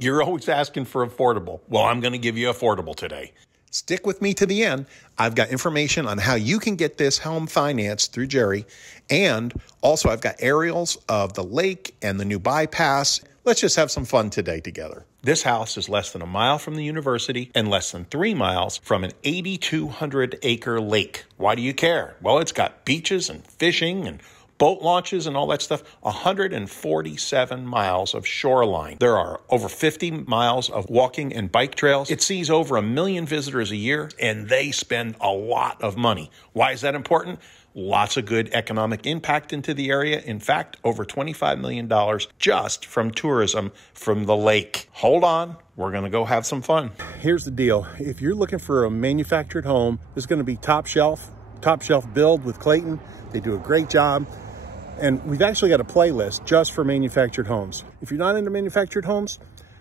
You're always asking for affordable. Well, I'm going to give you affordable today. Stick with me to the end. I've got information on how you can get this home financed through Jerry. And also I've got aerials of the lake and the new bypass. Let's just have some fun today together. This house is less than a mile from the university and less than 3 miles from an 8,200-acre lake. Why do you care? Well, it's got beaches and fishing and boat launches and all that stuff. 147 miles of shoreline. There are over 50 miles of walking and bike trails. It sees over 1 million visitors a year, and they spend a lot of money. Why is that important? Lots of good economic impact into the area. In fact, over $25 million just from tourism from the lake. Hold on, we're going to go have some fun. Here's the deal. If you're looking for a manufactured home, this is going to be top shelf build with Clayton. They do a great job. And we've actually got a playlist just for manufactured homes. If you're not into manufactured homes,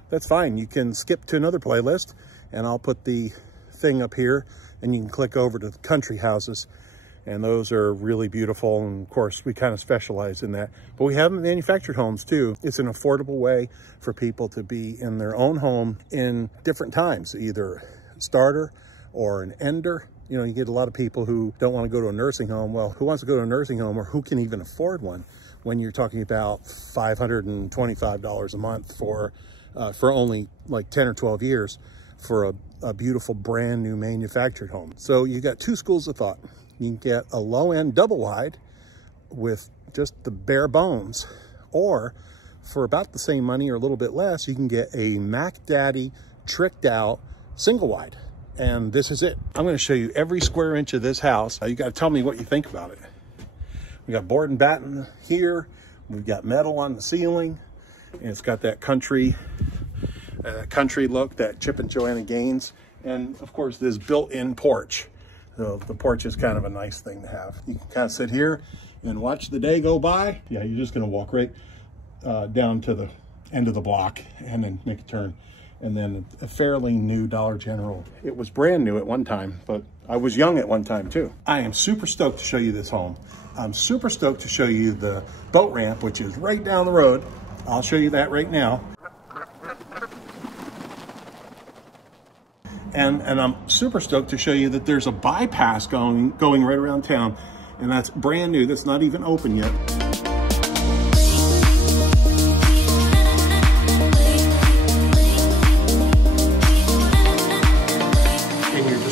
that's fine. You can skip to another playlist, and I'll put the thing up here, and you can click over to the country houses. And those are really beautiful. And of course, we kind of specialize in that. But we have manufactured homes too. It's an affordable way for people to be in their own home in different times, either starter or an ender. You know, you get a lot of people who don't want to go to a nursing home. Well, who wants to go to a nursing home, or who can even afford one when you're talking about $525 a month for only like 10 or 12 years for a beautiful brand new manufactured home. So you got two schools of thought. You can get a low end double wide with just the bare bones, or for about the same money or a little bit less, you can get a Mac Daddy tricked out single wide. And this is it. I'm going to show you every square inch of this house. You got to tell me what you think about it. We got board and batten here. We've got metal on the ceiling. And it's got that country look, that Chip and Joanna Gaines. And of course, this built-in porch. So the porch is kind of a nice thing to have. You can kind of sit here and watch the day go by. Yeah, you're just going to walk right down to the end of the block and then make a turn. And then a fairly new Dollar General. It was brand new at one time, but I was young at one time too. I am super stoked to show you this home. I'm super stoked to show you the boat ramp, which is right down the road. I'll show you that right now. And I'm super stoked to show you that there's a bypass going right around town, and that's brand new. That's not even open yet.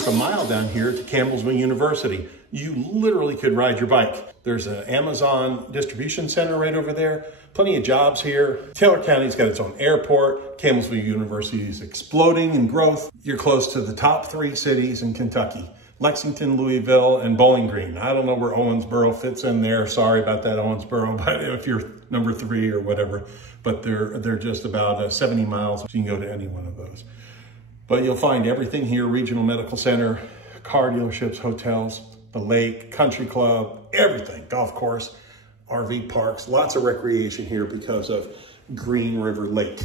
A mile down here to Campbellsville University. You literally could ride your bike. There's an Amazon distribution center right over there. Plenty of jobs here. Taylor County's got its own airport. Campbellsville University is exploding in growth. You're close to the top 3 cities in Kentucky: Lexington, Louisville, and Bowling Green. I don't know where Owensboro fits in there. Sorry about that, Owensboro, but if you're number 3 or whatever, but they're just about 70 miles. You can go to any one of those. But you'll find everything here: regional medical center, car dealerships, hotels, the lake, country club, everything, golf course, RV parks, lots of recreation here because of Green River Lake.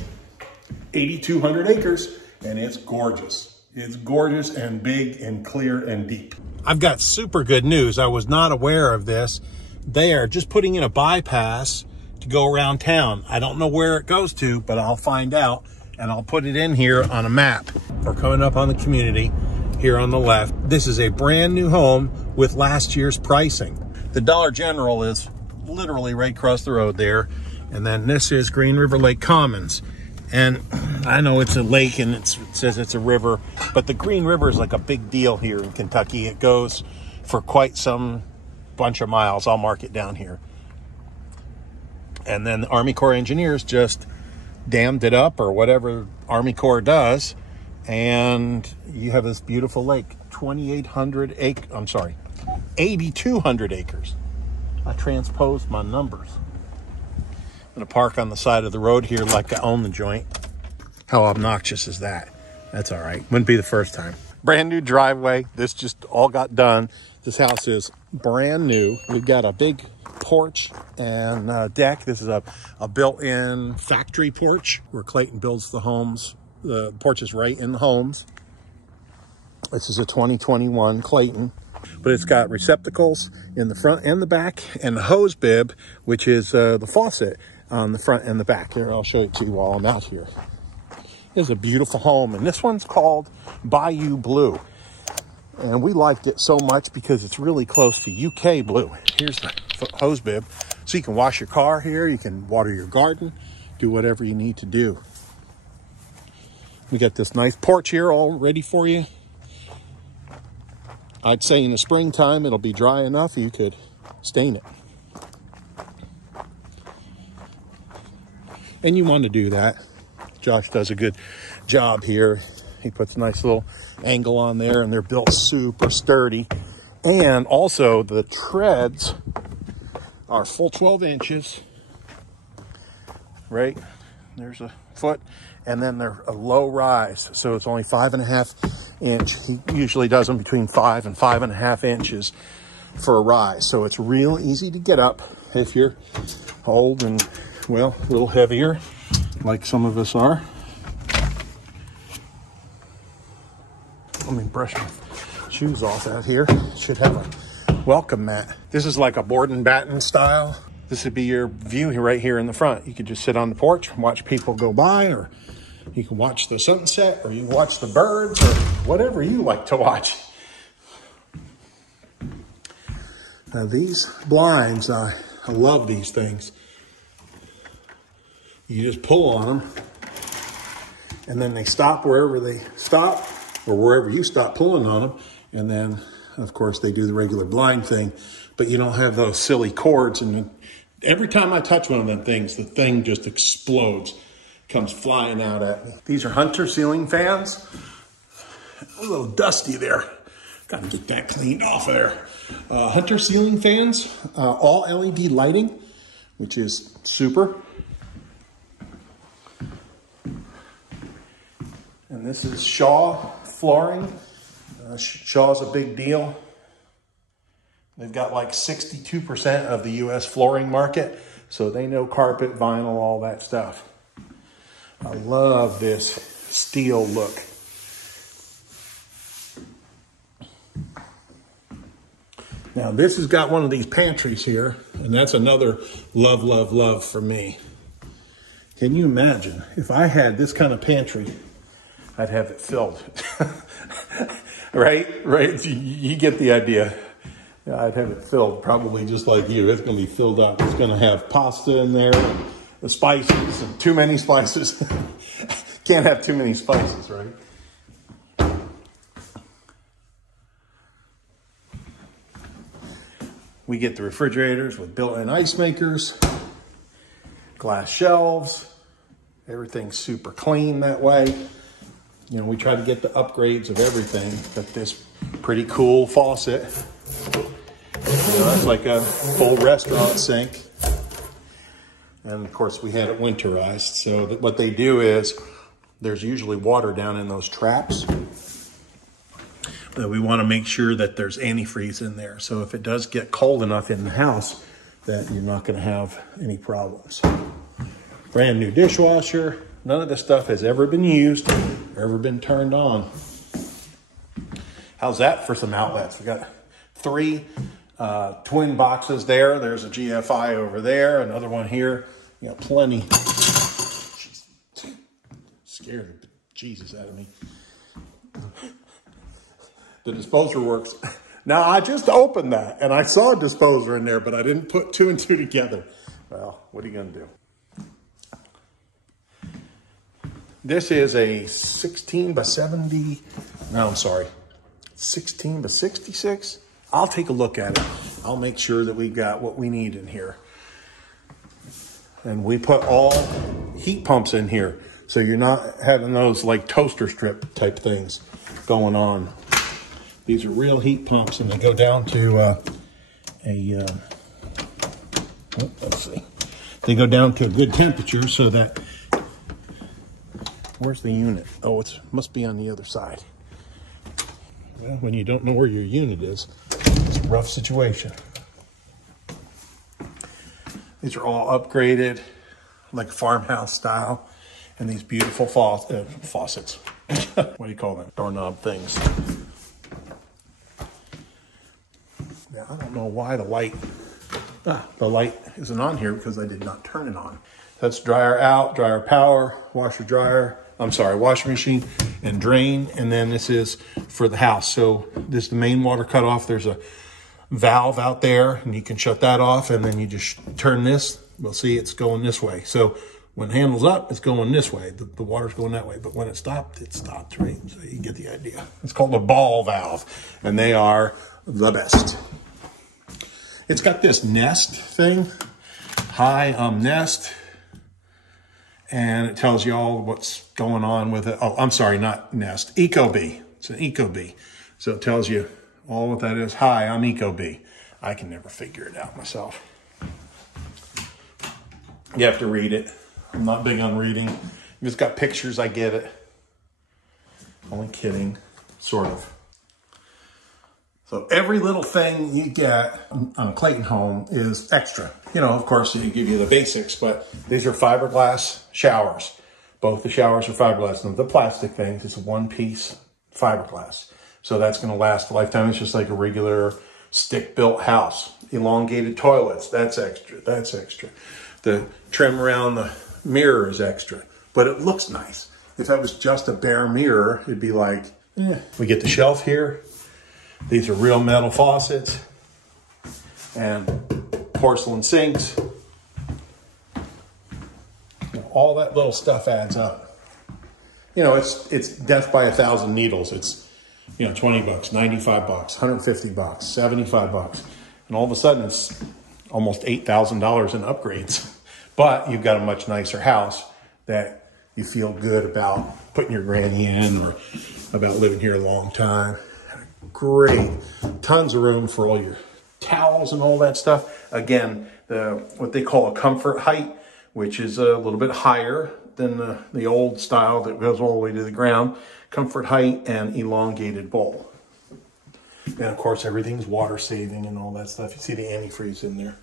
8,200 acres, and it's gorgeous. It's gorgeous and big and clear and deep. I've got super good news. I was not aware of this. They are just putting in a bypass to go around town. I don't know where it goes to, but I'll find out. And I'll put it in here on a map. We're coming up on the community here on the left. This is a brand new home with last year's pricing. The Dollar General is literally right across the road there. And then this is Green River Lake Commons. And I know it's a lake and it says it's a river, but the Green River is like a big deal here in Kentucky. It goes for quite some bunch of miles. I'll mark it down here. And then the Army Corps Engineers just dammed it up, or whatever Army Corps does, and you have this beautiful lake. 8,200 acres. I transposed my numbers. I'm gonna park on the side of the road here like I own the joint. How obnoxious is that? That's all right. Wouldn't be the first time. Brand new driveway. This just all got done. This house is brand new. We've got a big porch and deck. This is a built-in factory porch where Clayton builds the homes. The porch is right in the homes. This is a 2021 Clayton, but it's got receptacles in the front and the back, and the hose bib, which is the faucet on the front and the back. Here, I'll show it to you while I'm out here. This is a beautiful home, and this one's called Bayou Blue. And we liked it so much because it's really close to UK Blue. Here's the hose bib. So you can wash your car here, you can water your garden, do whatever you need to do. We got this nice porch here all ready for you. I'd say in the springtime it'll be dry enough you could stain it. And you want to do that. Josh does a good job here. He puts a nice little angle on there, and they're built super sturdy. And also the treads are full 12 inches, right? There's a foot, and then they're a low rise. So it's only 5.5 inch. He usually does them between 5 and 5.5 inches for a rise. So it's real easy to get up if you're old and, well, a little heavier, like some of us are. Let me brush my shoes off out here. Should have a welcome mat. This is like a board and batten style. This would be your view right here in the front. You could just sit on the porch and watch people go by, or you can watch the sunset, or you can watch the birds, or whatever you like to watch. Now these blinds, I love these things. You just pull on them, and then they stop wherever they stop, or wherever you stop pulling on them. And then, of course, they do the regular blind thing, but you don't have those silly cords. And every time I touch one of them things, the thing just explodes, comes flying out at me. These are Hunter ceiling fans. A little dusty there. Got to get that cleaned off of there. Hunter ceiling fans, all LED lighting, which is super. And this is Shaw flooring. Shaw's a big deal. They've got like 62% of the US flooring market, so they know carpet, vinyl, all that stuff. I love this steel look. Now this has got one of these pantries here, and that's another love, love, love for me. Can you imagine if I had this kind of pantry? I'd have it filled. Right? You get the idea. Yeah, I'd have it filled, probably just like you. It's going to be filled up. It's going to have pasta in there, and the spices, and too many spices. Can't have too many spices, right? We get the refrigerators with built-in ice makers, glass shelves. Everything's super clean that way. You know, we try to get the upgrades of everything. Got this pretty cool faucet. You know, that's like a full restaurant sink. And of course we had it winterized. So that what they do is there's usually water down in those traps. But we want to make sure that there's antifreeze in there. So if it does get cold enough in the house, that you're not going to have any problems. Brand new dishwasher. None of this stuff has ever been used, ever been turned on. How's that for some outlets? We got 3 twin boxes there. There's a GFI over there, another one here. You got plenty. She's scared the Jesus out of me. The disposer works. Now, I just opened that, and I saw a disposer in there, but I didn't put 2 and 2 together. Well, what are you going to do? This is a 16 by 70, no, I'm sorry, 16 by 66. I'll take a look at it. I'll make sure that we've got what we need in here. And we put all heat pumps in here, so you're not having those like toaster strip type things going on. These are real heat pumps, and they go down to let's see. They go down to a good temperature so that, where's the unit? Oh, it must be on the other side. Well, when you don't know where your unit is, it's a rough situation. These are all upgraded, like farmhouse style, and these beautiful faucets. What do you call them? Doorknob things. Now, I don't know why the light isn't on here, because I did not turn it on. That's dryer out, dryer power, washer dryer. I'm sorry, washing machine and drain. And then this is for the house. So this is the main water cutoff. There's a valve out there and you can shut that off. And then you just turn this. We'll see it's going this way. So when the handle's up, it's going this way. The water's going that way. But when it stopped, right? So you get the idea. It's called a ball valve. And they are the best. It's got this Nest thing. Hi, I'm Nest. And it tells you all what's going on with it. Oh, I'm sorry, not Nest. Ecobee. It's an Ecobee. So it tells you all what that is. Hi, I'm Ecobee. I can never figure it out myself. You have to read it. I'm not big on reading. If it's got pictures, I get it. Only kidding. Sort of. So every little thing you get on a Clayton home is extra. You know, of course, they give you the basics, but these are fiberglass showers. Both the showers are fiberglass. And the plastic things, it's a one-piece fiberglass. So that's going to last a lifetime. It's just like a regular stick-built house. Elongated toilets, that's extra. That's extra. The trim around the mirror is extra. But it looks nice. If that was just a bare mirror, it'd be like, eh. We get the shelf here. These are real metal faucets and porcelain sinks. You know, all that little stuff adds up. You know, it's death by 1,000 needles. It's, you know, 20 bucks, 95 bucks, 150 bucks, 75 bucks. And all of a sudden it's almost $8,000 in upgrades. But you've got a much nicer house that you feel good about putting your granny in or about living here a long time. Great. Tons of room for all your towels and all that stuff. Again, what they call a comfort height, which is a little bit higher than the old style that goes all the way to the ground. Comfort height and elongated bowl. And of course, everything's water saving and all that stuff. You see the antifreeze in there.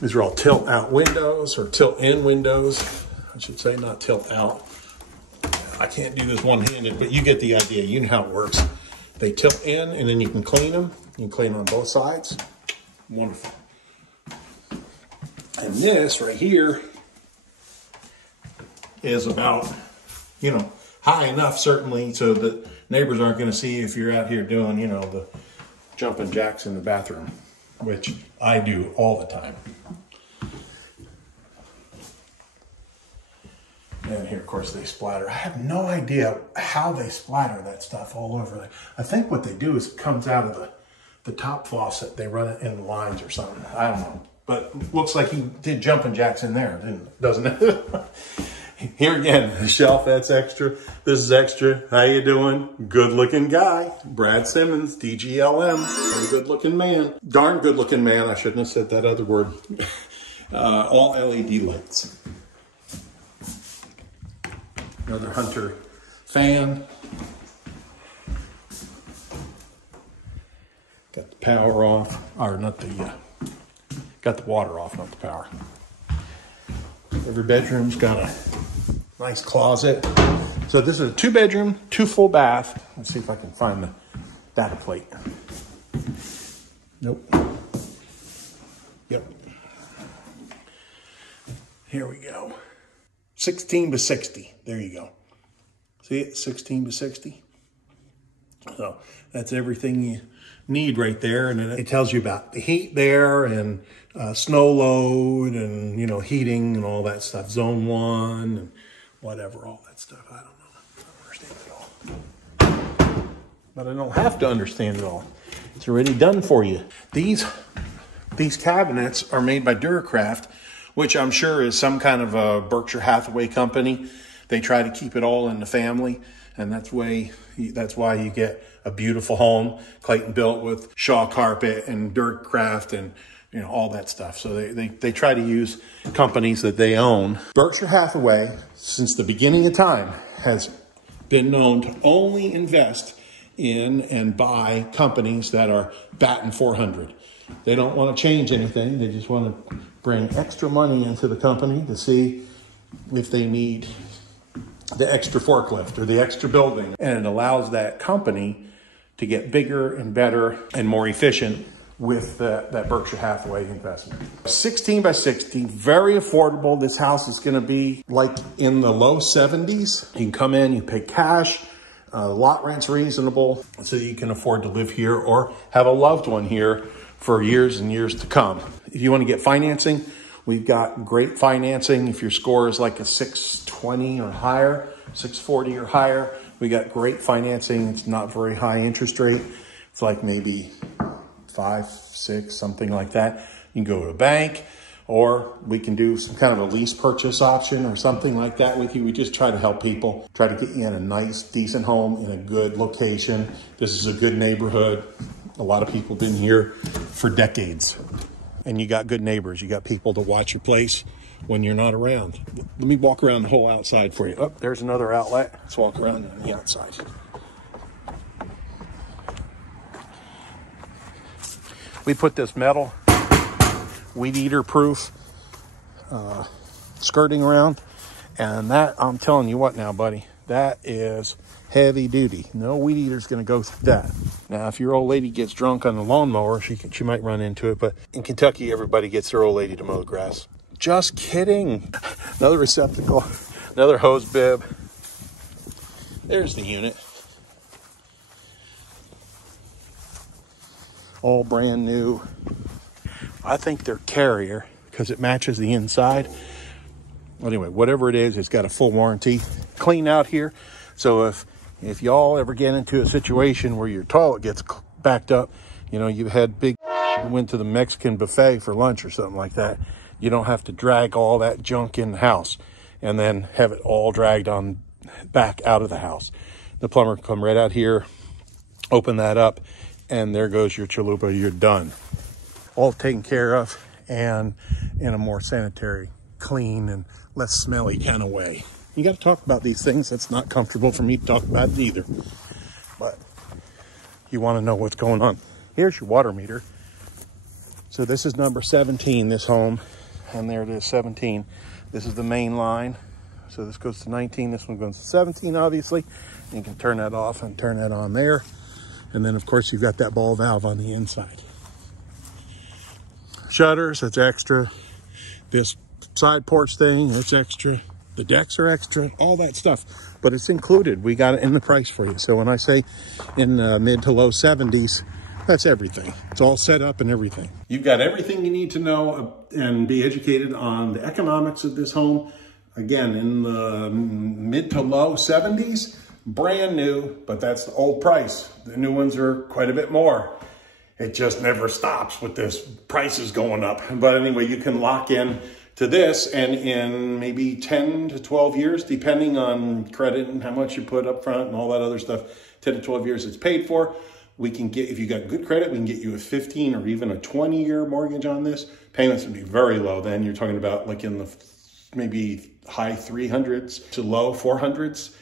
These are all tilt out windows or tilt in windows. I should say, not tilt out. I can't do this one-handed, but you get the idea. You know how it works. They tilt in, and then you can clean them. You can clean on both sides. Wonderful. And this right here is about, you know, high enough, certainly, so that neighbors aren't going to see if you're out here doing, you know, the jumping jacks in the bathroom, which I do all the time. And here, of course, they splatter. I have no idea how they splatter that stuff all over. I think what they do is it comes out of the top faucet. They run it in the lines or something. I don't know. But looks like he did jumping jacks in there, doesn't it? Here again, the shelf, that's extra. This is extra. How you doing? Good-looking guy. Brad Simmons, DGLM. Very good-looking man. Darn good-looking man. I shouldn't have said that other word. All LED lights. Another Hunter fan. Got the power off, or not the, got the water off, not the power. Every bedroom's got a nice closet. So this is a 2-bedroom, 2 full bath. Let's see if I can find the data plate. Nope. Yep. Here we go. 16 to 60. There you go. See it? 16 to 60. So that's everything you need right there. And it tells you about the heat there and snow load and, you know, heating and all that stuff. Zone 1 and whatever, all that stuff. I don't know. I don't understand it all. But I don't have to understand it all. It's already done for you. These cabinets are made by Duracraft, which I'm sure is some kind of a Berkshire Hathaway company. They try to keep it all in the family, and that's why you get a beautiful home. Clayton built with Shaw carpet and Duracraft and, you know, all that stuff. So they try to use companies that they own. Berkshire Hathaway, since the beginning of time, has been known to only invest in and buy companies that are batting 400. They don't want to change anything. They just want to bring extra money into the company to see if they need the extra forklift or the extra building. And it allows that company to get bigger and better and more efficient with that Berkshire Hathaway investment. 16 by 16, very affordable. This house is going to be like in the low 70s. You can come in, you pay cash. Lot rent's reasonable, so you can afford to live here or have a loved one here for years and years to come. If you want to get financing, we've got great financing. If your score is like a 620 or higher, 640 or higher, we got great financing. It's not very high interest rate. It's like maybe 5, 6, something like that. You can go to a bank, or we can do some kind of a lease purchase option or something like that with you. We just try to help people, try to get you in a nice, decent home in a good location. This is a good neighborhood. A lot of people have been here for decades. And you got good neighbors. You got people to watch your place when you're not around. Let me walk around the whole outside for you. Oh, there's another outlet. Let's walk around on the outside. We put this metal weed eater proof skirting around, and that, I'm telling you what now, buddy, that is heavy duty. No weed eater's going to go through that. Now, if your old lady gets drunk on the lawnmower, she might run into it, but in Kentucky, everybody gets their old lady to mow the grass. Just kidding. Another receptacle, another hose bib. There's the unit. All brand new. I think they're Carrier because it matches the inside. Anyway, whatever it is, it's got a full warranty. Clean out here. So if y'all ever get into a situation where your toilet gets backed up, you know, you had went to the Mexican buffet for lunch or something like that, you don't have to drag all that junk in the house and then have it all dragged on back out of the house. The plumber can come right out here, open that up, and there goes your chalupa. You're done. All taken care of and in a more sanitary, clean, and less smelly kind of way. You got to talk about these things. That's not comfortable for me to talk about it either. But you want to know what's going on. Here's your water meter. So this is number 17, this home. And there it is, 17. This is the main line. So this goes to 19. This one goes to 17, obviously. You can turn that off and turn that on there. And then, of course, you've got that ball valve on the inside. Shutters, that's extra. This side porch thing, that's extra. The decks are extra, all that stuff. But it's included. We got it in the price for you. So when I say in mid to low 70s, that's everything. It's all set up and everything. You've got everything you need to know and be educated on the economics of this home. Again, in the mid to low 70s, brand new, but that's the old price. The new ones are quite a bit more. It just never stops with this prices going up. But anyway, you can lock in to this, and in maybe 10 to 12 years, depending on credit and how much you put up front and all that other stuff, 10 to 12 years it's paid for. We can get, if you got good credit, we can get you a 15 or even a 20-year mortgage on this. Payments would be very low then. You're talking about like in the maybe high 300s to low 400s.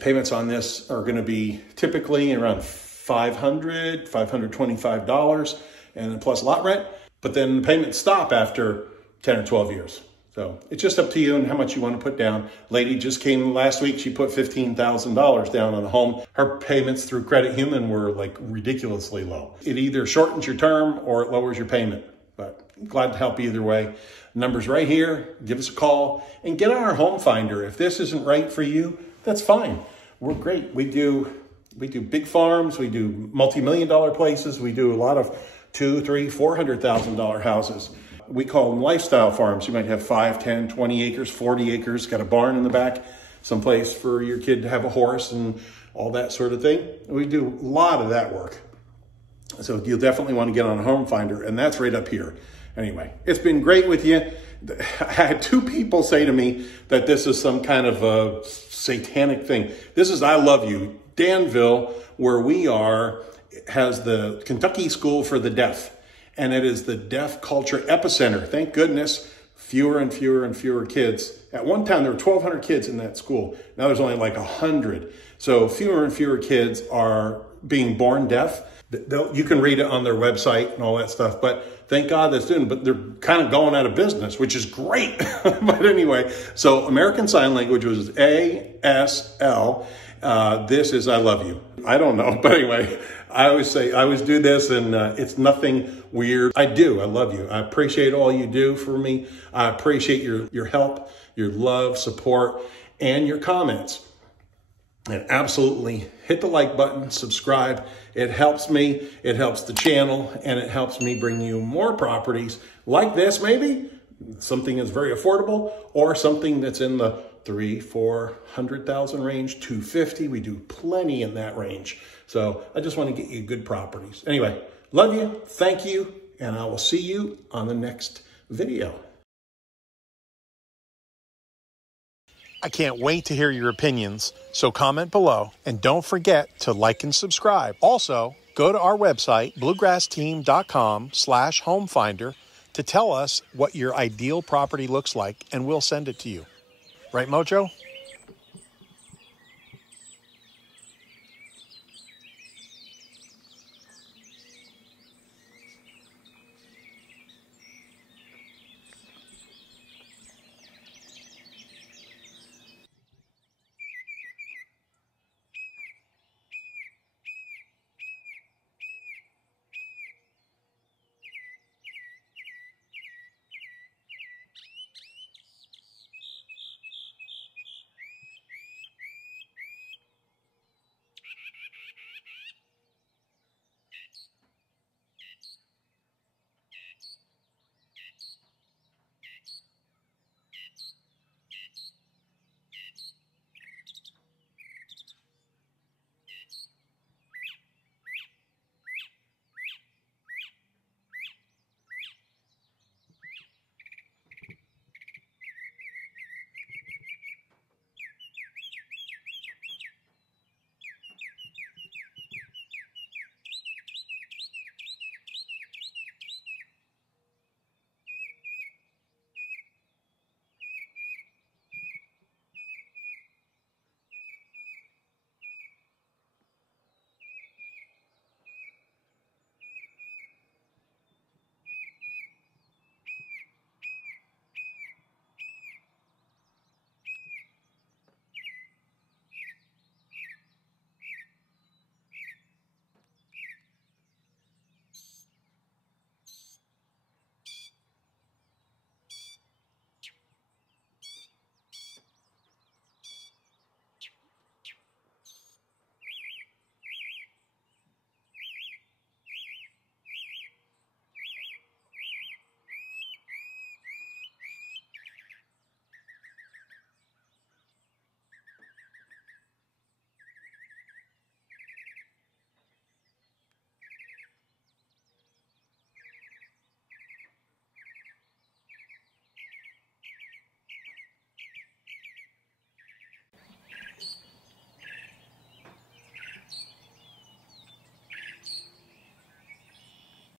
Payments on this are going to be typically around $500, $525, and plus lot rent. But then the payments stop after 10 or 12 years. So it's just up to you and how much you want to put down. Lady just came last week. She put $15,000 down on a home. Her payments through Credit Human were like ridiculously low. It either shortens your term or it lowers your payment. But I'm glad to help either way. Number's right here. Give us a call and get on our Home Finder. If this isn't right for you, that's fine. We're great. We do big farms. We do multi-million-dollar places. We do a lot of $200,000, $300,000, $400,000 houses. We call them lifestyle farms. You might have 5, 10, 20 acres, 40 acres, got a barn in the back, someplace for your kid to have a horse and all that sort of thing. We do a lot of that work. So you'll definitely want to get on a Home Finder, and that's right up here. Anyway, it's been great with you. I had 2 people say to me that this is some kind of a satanic thing. This is I Love You. Danville, where we are, has the Kentucky School for the Deaf. And it is the deaf culture epicenter. Thank goodness, fewer and fewer and fewer kids. At one time, there were 1,200 kids in that school. Now there's only like 100. So fewer and fewer kids are being born deaf. You can read it on their website and all that stuff. But thank God that's doing. But they're kind of going out of business, which is great. But anyway, so American Sign Language was ASL. This is I Love You. I don't know. But anyway, I always do this, and it's nothing weird. I love you. I appreciate all you do for me. I appreciate your help, your love, support, and your comments. And absolutely hit the like button, subscribe. It helps me, it helps the channel, and it helps me bring you more properties like this, maybe something that's very affordable, or something that's in the 300,000-400,000 range, 250. We do plenty in that range. So I just want to get you good properties. Anyway, love you, thank you, and I will see you on the next video. I can't wait to hear your opinions, so comment below, and don't forget to like and subscribe. Also, go to our website, bluegrassteam.com/homefinder, to tell us what your ideal property looks like, and we'll send it to you. Right, Mojo?